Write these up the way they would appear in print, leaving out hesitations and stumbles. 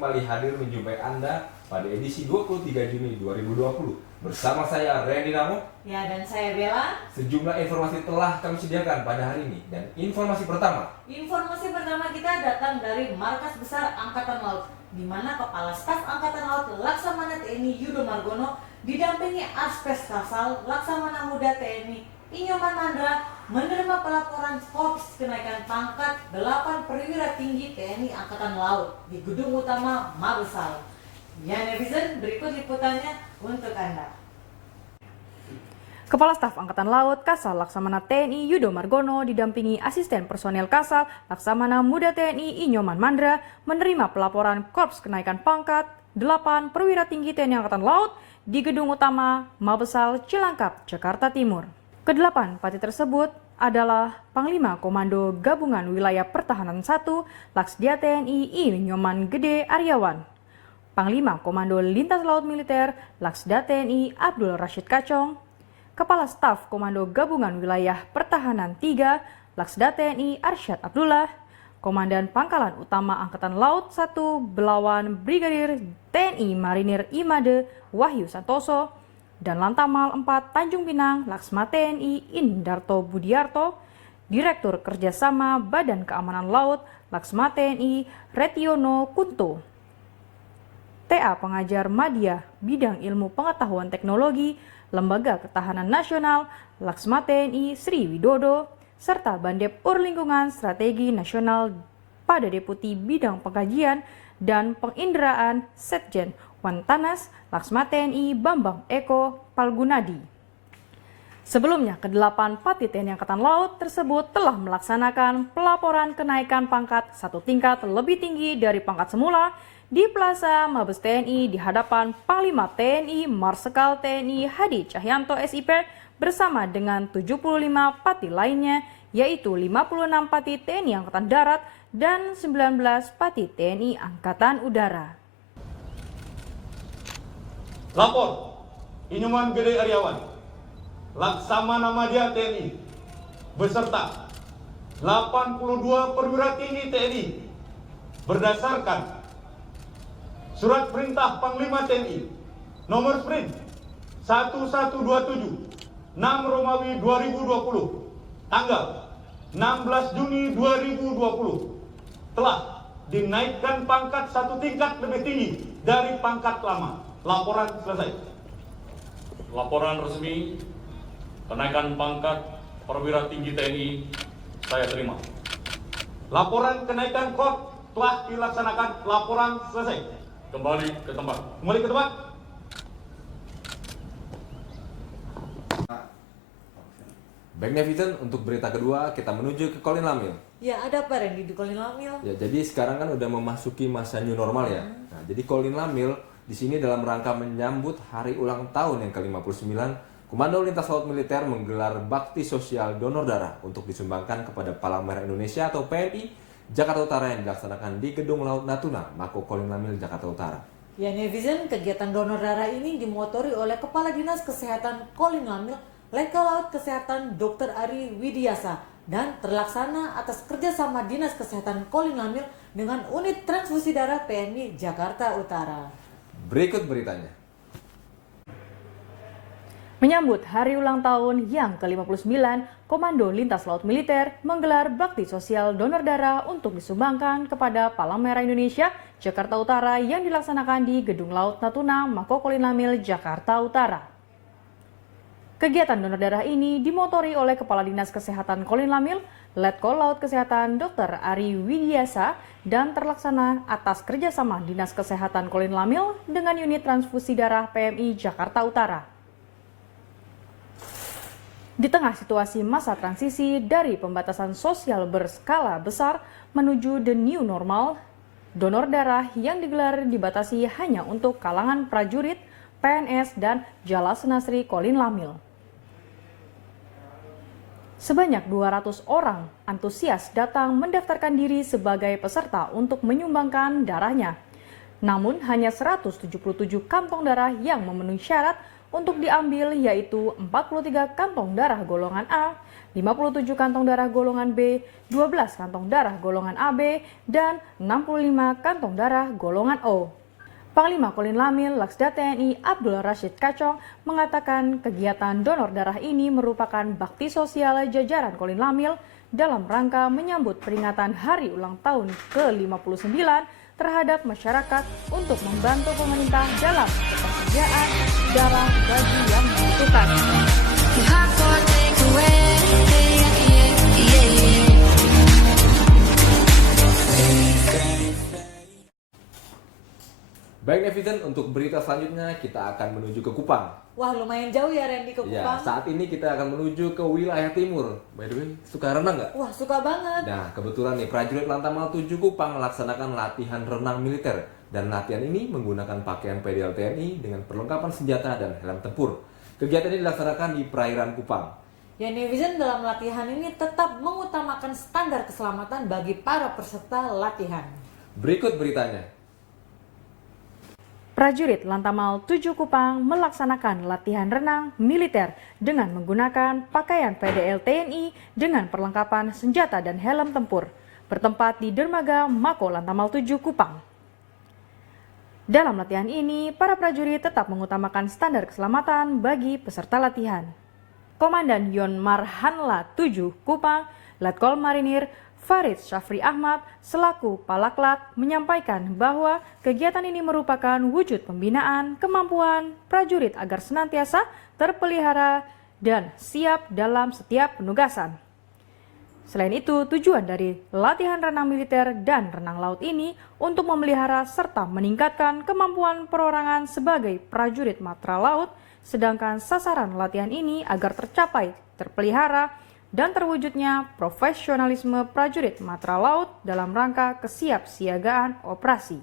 kembali hadir menjumpai Anda pada edisi 23 Juni 2020. Bersama saya Randy Namo. Ya, dan saya Bella. Sejumlah informasi telah kami sediakan pada hari ini. Dan informasi pertama kita datang dari Markas Besar Angkatan Laut, di mana Kepala Staf Angkatan Laut Laksamana TNI Yudo Margono didampingi Aspes Kasal Laksamana Muda TNI Inyoman Mandra menerima pelaporan Korps kenaikan pangkat 8 perwira tinggi TNI Angkatan Laut di Gedung Utama Mabesal. Ya netizen, berikut liputannya untuk Anda. Kepala Staf Angkatan Laut Kasal Laksamana TNI Yudo Margono didampingi Asisten Personel Kasal Laksamana Muda TNI Inyoman Mandra menerima pelaporan Korps kenaikan pangkat 8 perwira tinggi TNI Angkatan Laut di Gedung Utama Mabesal, Cilangkap, Jakarta Timur. Kedelapan pati tersebut adalah Panglima Komando Gabungan Wilayah Pertahanan 1 Laksdia TNI Inyoman Gede Aryawan, Panglima Komando Lintas Laut Militer Laksda TNI Abdul Rashid Kacong, Kepala Staf Komando Gabungan Wilayah Pertahanan 3 Laksda TNI Arsyad Abdullah, Komandan Pangkalan Utama Angkatan Laut 1 Belawan Brigadir TNI Marinir Imade Wahyu Santoso, dan Lantamal 4 Tanjung Pinang Laksma TNI Indarto Budiarto, Direktur Kerjasama Badan Keamanan Laut Laksma TNI Retiono Kunto, TA Pengajar Madya Bidang Ilmu Pengetahuan Teknologi Lembaga Ketahanan Nasional Laksma TNI Sri Widodo, serta Bandep Lingkungan Strategi Nasional pada Deputi Bidang Pengkajian dan Penginderaan Setjen Wantanas Laksma TNI Bambang Eko Palgunadi. Sebelumnya, ke-8 pati TNI Angkatan Laut tersebut telah melaksanakan pelaporan kenaikan pangkat satu tingkat lebih tinggi dari pangkat semula di Plaza Mabes TNI di hadapan Panglima TNI Marsikal TNI Hadi Cahyanto SIP bersama dengan 75 pati lainnya, yaitu 56 pati TNI Angkatan Darat dan 19 pati TNI Angkatan Udara. Lapor, Inyoman Gede Aryawan, Laksamana Madya TNI, beserta 82 perwira tinggi TNI, berdasarkan Surat Perintah Panglima TNI Nomor Sprint 1127 6 Romawi 2020 tanggal 16 Juni 2020 telah dinaikkan pangkat satu tingkat lebih tinggi dari pangkat lama. Laporan selesai. Laporan resmi kenaikan pangkat perwira tinggi TNI saya terima. Laporan kenaikan korps telah dilaksanakan. Laporan selesai. Kembali ke tempat. Kembali ke tempat. Baik netizen, untuk berita kedua kita menuju ke Kolin Lamil. Ya, ada apa Randy di Kolin Lamil? Ya, jadi sekarang kan udah memasuki masa new normal ya. Nah, jadi Kolin Lamil di sini dalam rangka menyambut hari ulang tahun yang ke-59, Komando Lintas Laut Militer menggelar bakti sosial donor darah untuk disumbangkan kepada Palang Merah Indonesia atau PMI Jakarta Utara yang dilaksanakan di Gedung Laut Natuna, Mako Kolin Lamil, Jakarta Utara. Ya netizen, kegiatan donor darah ini dimotori oleh Kepala Dinas Kesehatan Kolin Lamil, Letkol Laut Kesehatan Dr. Ari Widiasa, dan terlaksana atas kerjasama Dinas Kesehatan Kolin Lamil dengan Unit Transfusi Darah PMI Jakarta Utara. Berikut beritanya. Menyambut hari ulang tahun yang ke-59, Komando Lintas Laut Militer menggelar bakti sosial donor darah untuk disumbangkan kepada Palang Merah Indonesia Jakarta Utara yang dilaksanakan di Gedung Laut Natuna, Mako Kolin Lamil, Jakarta Utara. Kegiatan donor darah ini dimotori oleh Kepala Dinas Kesehatan Kolin Lamil, Letkol Laut Kesehatan Dr. Ari Widiasa, dan terlaksana atas kerjasama Dinas Kesehatan Kolin Lamil dengan Unit Transfusi Darah PMI Jakarta Utara. Di tengah situasi masa transisi dari pembatasan sosial berskala besar menuju the new normal, donor darah yang digelar dibatasi hanya untuk kalangan prajurit, PNS, dan Jalasenasri Kolin Lamil. Sebanyak 200 orang antusias datang mendaftarkan diri sebagai peserta untuk menyumbangkan darahnya. Namun hanya 177 kantong darah yang memenuhi syarat untuk diambil, yaitu 43 kantong darah golongan A 57 kantong darah golongan B, 12 kantong darah golongan AB, dan 65 kantong darah golongan O. Panglima Kolin Lamil Laksda TNI Abdul Rashid Kacong mengatakan kegiatan donor darah ini merupakan bakti sosial jajaran Kolin Lamil dalam rangka menyambut peringatan hari ulang tahun ke-59 terhadap masyarakat untuk membantu pemerintah dalam ketersediaan darah bagi yang membutuhkan. Baik netizen, untuk berita selanjutnya kita akan menuju ke Kupang. Wah, lumayan jauh ya Randy ke Ya, Kupang. saat ini kita akan menuju ke wilayah timur. By the way, suka renang nggak? Wah, suka banget. Nah, kebetulan nih prajurit Lantamal 7 Kupang melaksanakan latihan renang militer. Dan latihan ini menggunakan pakaian PDL TNI dengan perlengkapan senjata dan helm tempur. Kegiatan ini dilaksanakan di perairan Kupang. Ya, netizen dalam latihan ini tetap mengutamakan standar keselamatan bagi para peserta latihan. Berikut beritanya. Prajurit Lantamal 7 Kupang melaksanakan latihan renang militer dengan menggunakan pakaian PDL TNI dengan perlengkapan senjata dan helm tempur, bertempat di dermaga Mako Lantamal 7 Kupang. Dalam latihan ini, para prajurit tetap mengutamakan standar keselamatan bagi peserta latihan. Komandan Yon Marhanla 7 Kupang, Letkol Marinir Farid Syafri Ahmad selaku Palaklak menyampaikan bahwa kegiatan ini merupakan wujud pembinaan kemampuan prajurit agar senantiasa terpelihara dan siap dalam setiap penugasan. Selain itu, tujuan dari latihan renang militer dan renang laut ini untuk memelihara serta meningkatkan kemampuan perorangan sebagai prajurit matra laut, sedangkan sasaran latihan ini agar tercapai, terpelihara, dan terwujudnya profesionalisme prajurit matra laut dalam rangka kesiapsiagaan operasi.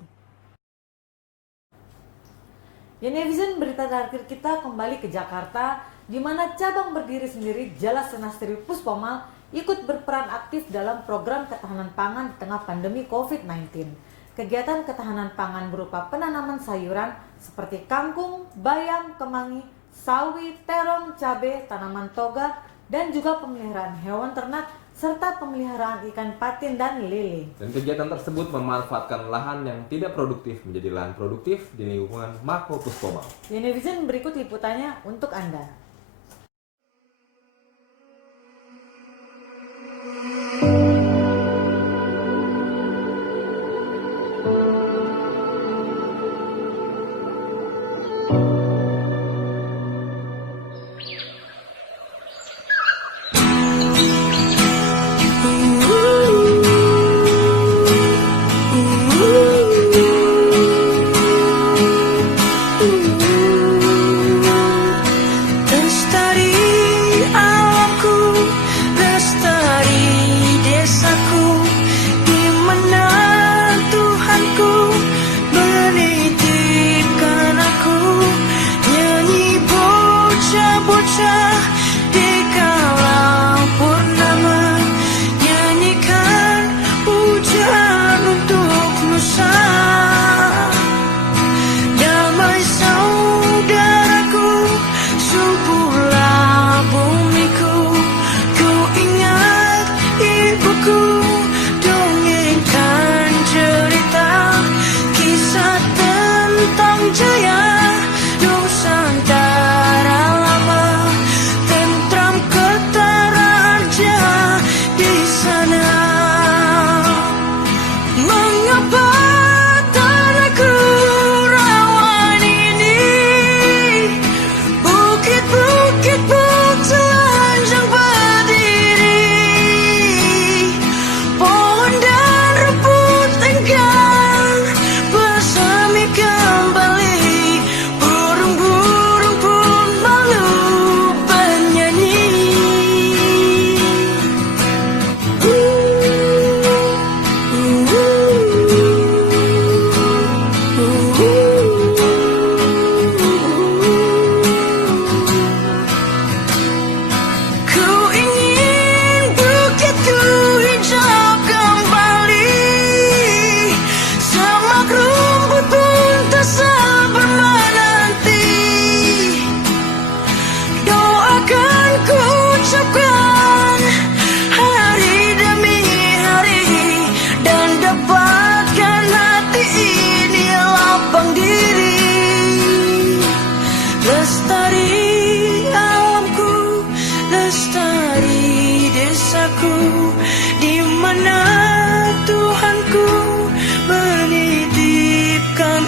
Ya netizen, berita terakhir kita kembali ke Jakarta, di mana cabang berdiri sendiri Jala Senastri Puspomal ikut berperan aktif dalam program ketahanan pangan di tengah pandemi COVID-19. Kegiatan ketahanan pangan berupa penanaman sayuran seperti kangkung, bayam, kemangi, sawi, terong, cabai, tanaman toga, dan juga pemeliharaan hewan ternak serta pemeliharaan ikan patin dan lele. Dan kegiatan tersebut memanfaatkan lahan yang tidak produktif menjadi lahan produktif di lingkungan Mako Puspomal. Ya netizen, berikut liputannya untuk Anda.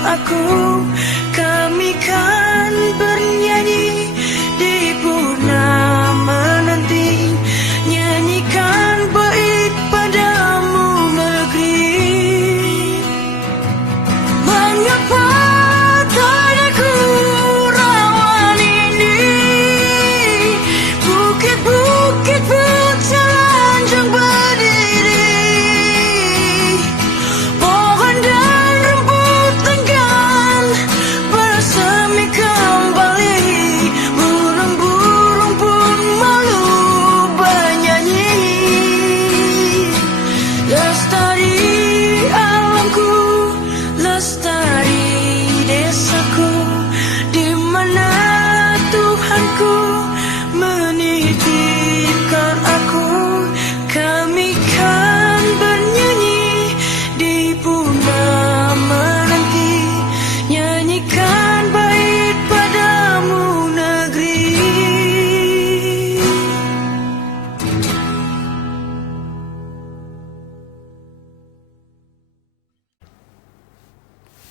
aku, kami kan bernyanyi di purnama nanti, nyanyikan bait padamu negeri. Mengapa tanahku rawan ini, bukit-bukit pun telanjang berdiri, pohon dan rumput enggan bersemi kembali, burung-burung pun malu bernyanyi. Lestari alamku, lestari desaku, di mana Tuhanku menitipkan aku, kami kan bernyanyi di purnama nanti, nyanyikan bait padamu negeri.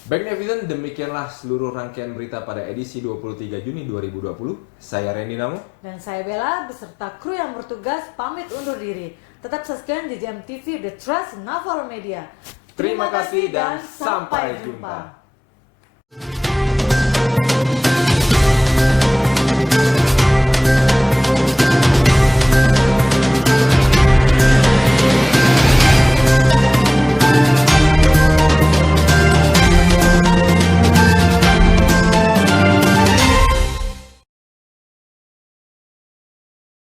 Baik netizen, demikianlah seluruh rangkaian berita pada edisi 23 Juni 2020. Saya Randy Namo. Dan saya Bella beserta kru yang bertugas pamit undur diri. Tetap saksikan JJM TV The Trust Naval Media. Terima kasih dan sampai jumpa.